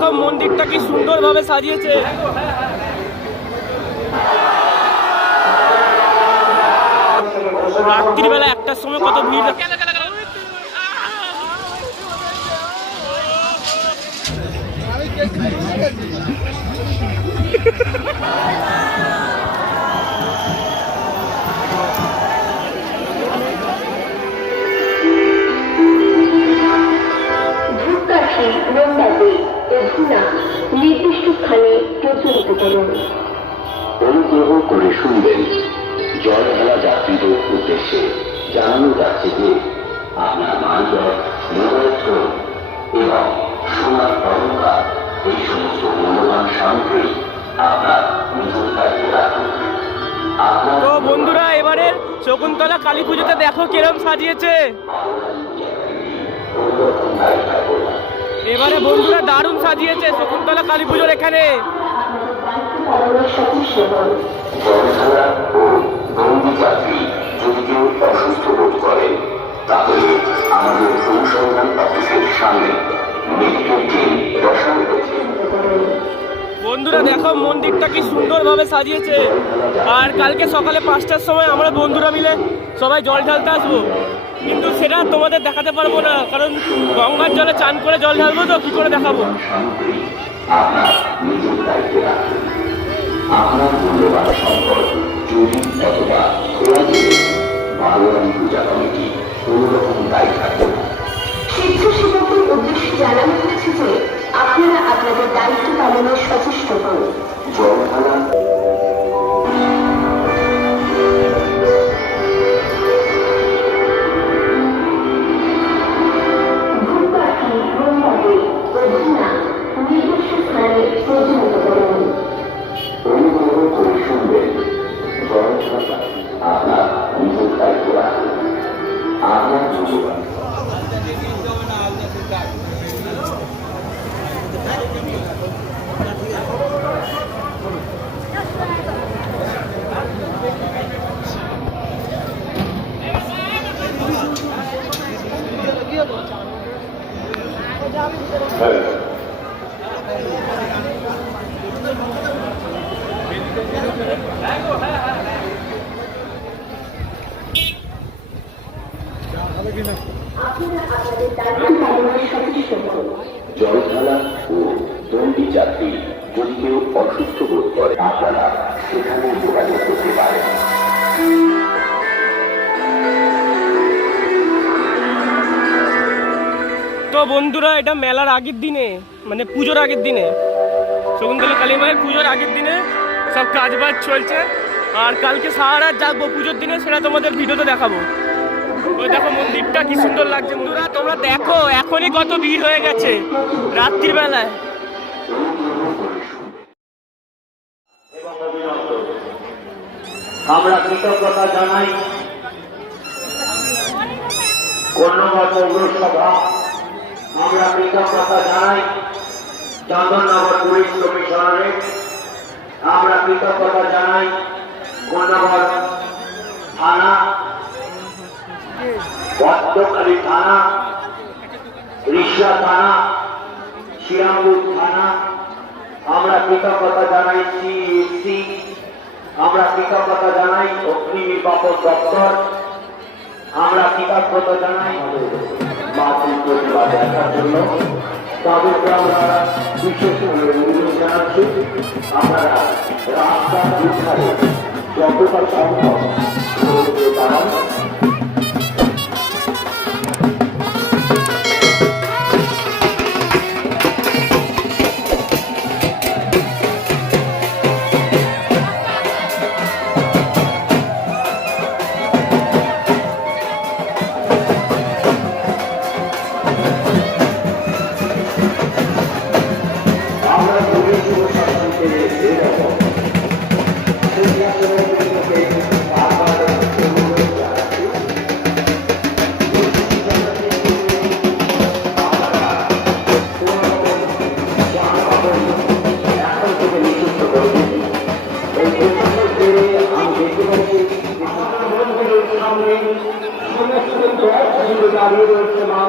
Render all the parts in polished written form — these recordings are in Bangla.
দেখো মন্দিরটা কি সুন্দরভাবে সাজিয়েছে। রাত্রিবেলা 1টার সময় কত ভিড়। নির্দিষ্ট স্থানে প্রচলিত করুন। অনুগ্রহ করে শুনবেন, জল ঢালা যাত্রীদের উদ্দেশ্যে জানানো যাচ্ছে যে আপনার মানজল, মোবাইল ফোন এবং সোনার অলঙ্কার এই সমস্ত মূল্যবান সামগ্রী আপনার নিজের কাছে রাখুন। তো বন্ধুরা, এবারে শকুন্তলা কালী পুজোতে দেখো কিরম সাজিয়েছে। এবারে বন্ধুরা দারুণ সাজিয়েছে শকুন্তলা কালী পুজোর এখানে। যদি কেউ অসুস্থ বোধ করে তাহলে আমাদের অনুসন্ধান অফিসের সামনে মেডিকেল টিম বসানো হয়েছে। বন্ধুরা দেখো মন্দিরটা কি সুন্দরভাবে সাজিয়েছে। আর কালকে সকালে 5টার সময় আমরা বন্ধুরা মিলে সবাই জল ঢালতে আসবো, কিন্তু সেটা তোমাদের দেখাতে পারবো না, কারণ গঙ্গার জলে চান করে জল ঢালবো, তো কি করে দেখাবো। আপনার মূল্যবান সম্পদ চুরি অথবা খোলা গেলে বারোয়ারি পূজা কমিটি কোন রকম দায়ী থাকবে না। স্বেচ্ছাসেবকদের উদ্দেশ্যে জানানো হয়েছে যে আপনারা আপনাদের দায়িত্ব পালনের সচেষ্ট হন। জল ঢালা নির্দিষ্ট স্থানে প্রচলিত করুন। অনুগ্রহ করে শুনবেন, জল ঢালা আপনার নিজের দায়িত্ব রাখুন। আপনার মূল্যবান জল ঢালা ও দণ্ডি যাত্রী যদি কেউ অসুস্থ বোধ করে আপনারা সেখানে যোগাযোগ করতে পারেন। তো বন্ধুরা, এটা মেলার আগের দিনে, মানে পুজোর আগের দিনে, শকুন্তলা কালী মায়ের পুজোর আগের দিনে সব কাজবাজ চলছে। আর কালকে সারা রাত জাগবো পুজোর দিনে, সেটা তোমাদের ভিডিওতে দেখাবো। ওই দেখো মন্দিরটা কি সুন্দর লাগছে। বন্ধুরা তোমরা দেখো এখনই কত ভিড় হয়ে গেছে রাত্রির বেলায়। আমরা কৃতজ্ঞতা জানাই কর্ণগর পৌরসভা, আমরা কৃতজ্ঞতা জানাই চন্দননগর পুলিশ কমিশনারেট, আমরা কৃতজ্ঞতা জানাই কর্ণগর থানা, বদ্ধকালী থানা, রিসা থানা, শ্রীরামপুর থানা, আমরা কৃতজ্ঞতা জানাই সিএসসি, আমরা কৃতজ্ঞতা জানাই অগ্নি নির্বাপক দপ্তর, আমরা কৃতজ্ঞতা জানাই বাতিল প্রতিবাদ দেখার জন্য। তাদেরকে আমরা বিশেষ অনুরোধ জানাচ্ছি, আপনারা রাস্তা দুধারে যতটা সম্ভব দাঁড়ান। দাঁড়িয়ে রয়েছে মা,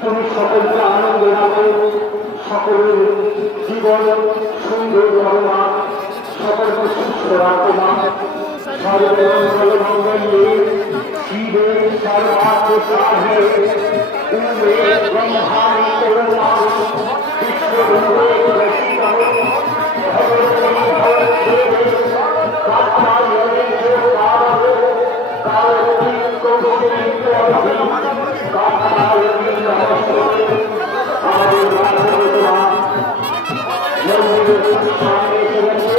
তুমি সকলকে আনন্দ রাখো, সকলের জীবন সুন্দর ভগবান, সকলকে সুস্থ রাখবান, সর্বমঙ্গল মঙ্গলে শিবে সর্বার্থ সাধে, উমে ব্রহ্মাণি করুণা বিশ্বরূপে প্রসীদঃ, ভগবতী ভগবতে কাত্যায়নে যোগারঃ, কালতি কৌশলী কাত্যায়নে নমস্তে। আমাদের রাষ্ট্রপতিরা মন্দিরের সামনে এসে গেছে।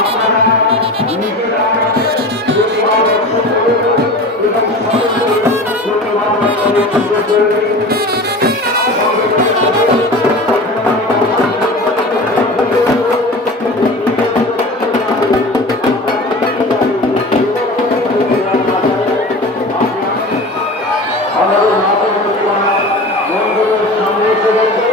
আপনারা নিজেরা প্রতিবাদ দর্শন করুন এবং সকলকে প্রতিবাদ দর্শনের সুযোগ করে দিন। আমাদের মাতৃভূমিরা মন্দিরের সামনে এসে গেছে।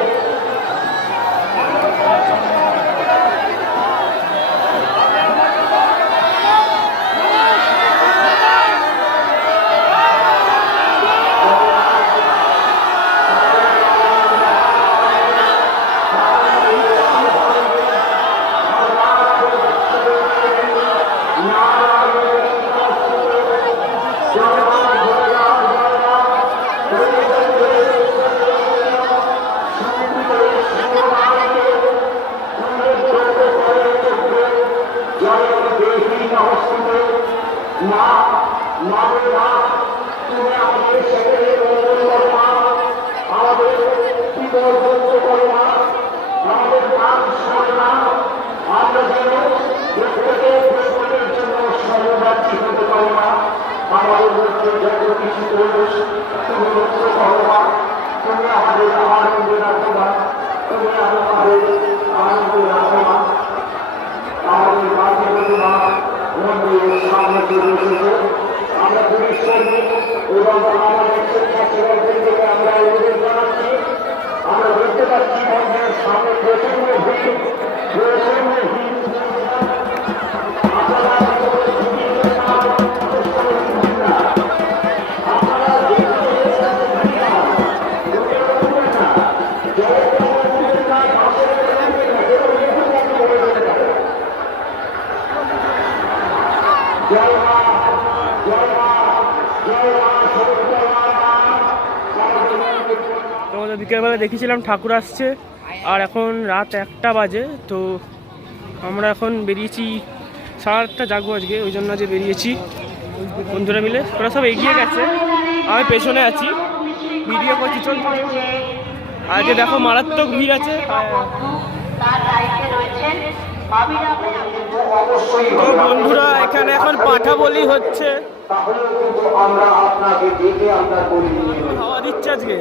মা মাদের মা, তুমি আমাদের সকলের মঙ্গল করো মা, আমাদের বিপদ মুক্ত করো মা, আমাদের প্রাণ শোনে না, আমরা যেন প্রত্যেকের জন্য সর্বব্যাপী হতে পারি না। আমাদের মধ্যে যত কিছু দোষ তুমি মুক্ত করো মা, তুমি আমাদের আনন্দে রাখো মা, তুমি আমাদের আনন্দে রাখো মা। আমাদের মাতৃভূমি মা মন্দিরের সামনে চলে এসেছে। আমরা পুলিশ কর্মী এবং আমাদের স্বেচ্ছাসেবকদের থেকে আমরা অনুরোধ জানাচ্ছি। আমরা দেখতে পাচ্ছি মন্দিরের সামনে প্রচন্ড ভিড়, প্রচন্ড ভিড়। আপনারা জয় মা, জয় মা, জয় মা, তোমাদের বিকেলবেলা দেখেছিলাম ঠাকুর আসছে, আর এখন রাত 1টা বাজে। তো আমরা এখন বেরিয়েছি, 8:30 জাগবো আজকে, ওই জন্য যে বেরিয়েছি বন্ধুরা মিলে। ওরা সব এগিয়ে গেছে, আমি পেছনে আছি, ভিডিও করছি। চল, আজকে দেখো মারাত্মক ভিড় আছে। তো বন্ধুরা এখানে এখন পাঠা বলি হচ্ছে, তাহলে কিন্তু আমরা আপনাকে ডেকে আমরা বলি হাওয়া দিচ্ছে আজকে।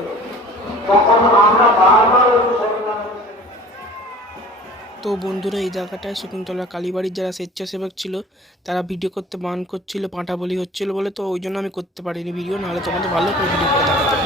তখন আমরা বারবার তো বন্ধুরা এই জায়গাটায় শকুন্তলা কালীবাড়ির যারা স্বেচ্ছাসেবক ছিল তারা ভিডিও করতে বারণ করছিল, পাঁঠা বলি হচ্ছিল বলে। তো ওই জন্য আমি করতে পারিনি ভিডিও, নাহলে তোমাদের ভালো করে ভিডিও করে দেখাতাম।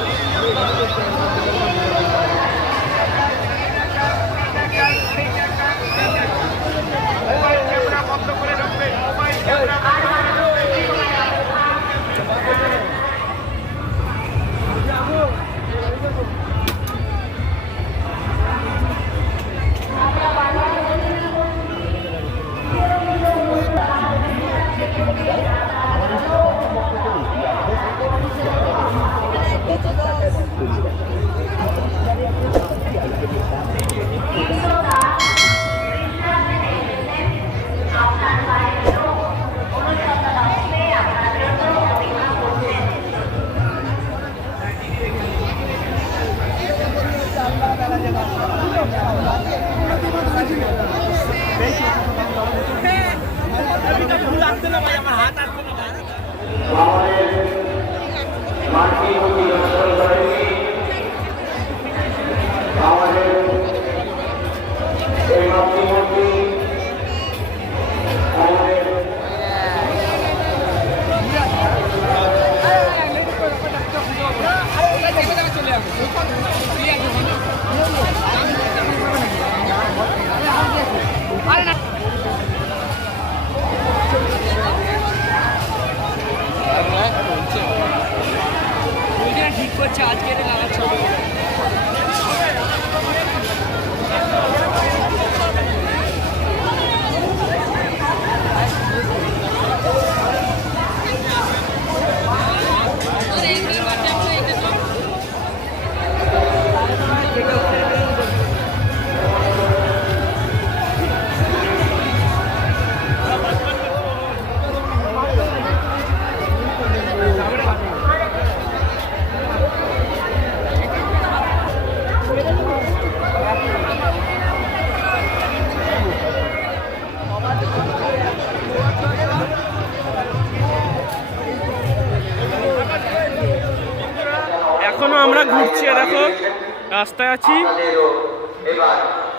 রাস্তায় আছি,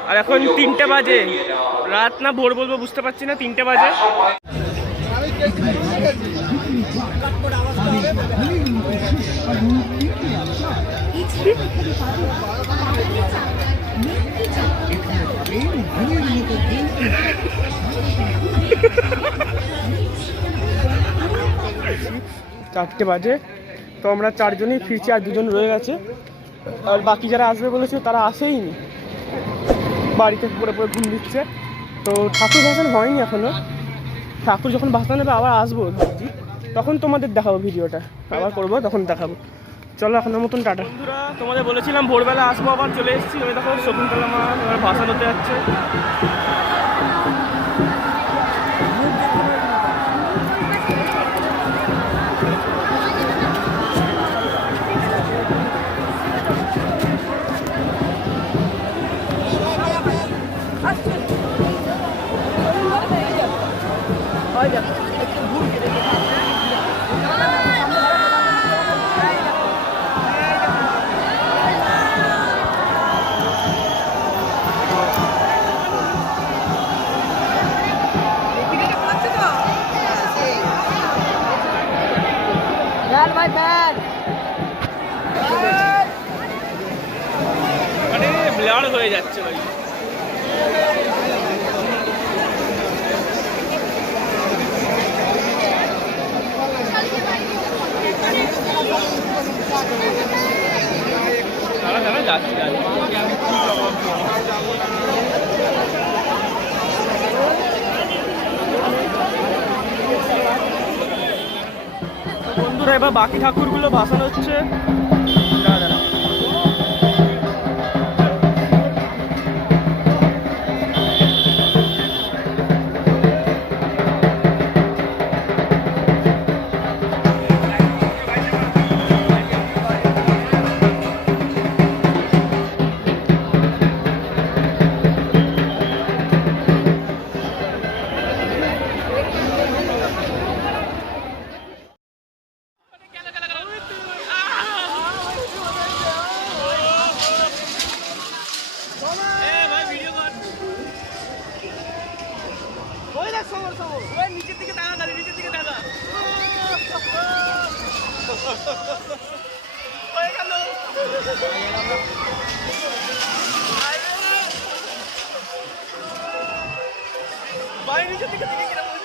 আর এখন 3টে বাজে। রাত না ভোর বলবো বুঝতে পারছি না, 3টে বাজে। চারটে বাজে, তো আমরা 4 জনই ফিরছি, আর 2 জন রয়ে গেছে। আর বাকি যারা আসবে বলেছে তারা আসেইনি, বাড়িতে পড়ে পড়ে ঘুম দিচ্ছে। তো ঠাকুর ভাসান হয়নি এখনো, ঠাকুর যখন ভাসান নেবে আবার আসবো ভাবছি, তখন তোমাদের দেখাবো, ভিডিওটা আবার করবো, তখন দেখাবো। চলো এখনের মতন টাটা। বন্ধুরা তোমাদের বলেছিলাম ভোরবেলা আসবো, আবার চলে এসেছি। ওই দেখো শকুন্তলা মা এবার ভাসান হতে যাচ্ছে। মানে ব্লার হয়ে যাচ্ছে ভাই। বন্ধুরা এবার বাকি ঠাকুরগুলো ভাসানো হচ্ছে। নিচের দিকে দাঁড়া, নিচের দিকে দাঁড়া। হয়ে গেল। ভাই নিচের দিকে কিরকম